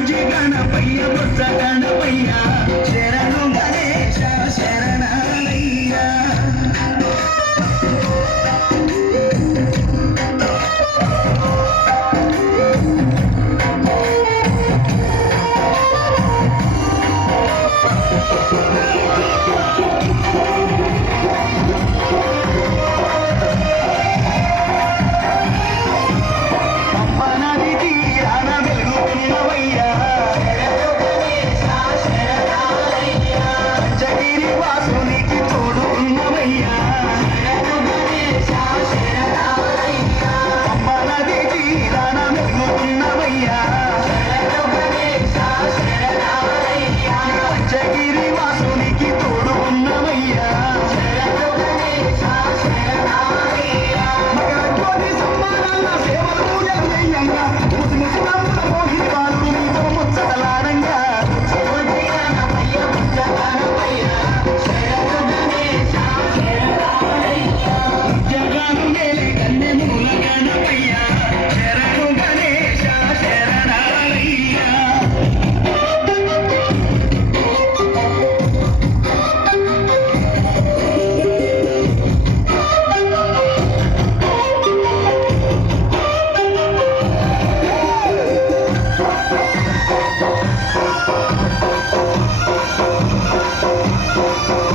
you gonna Música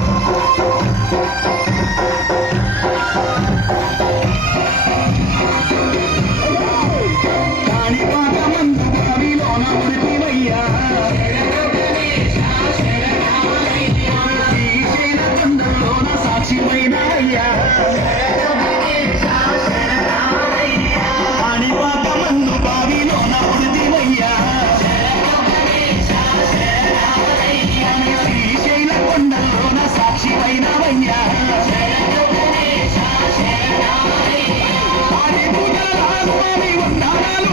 ஆனாலும்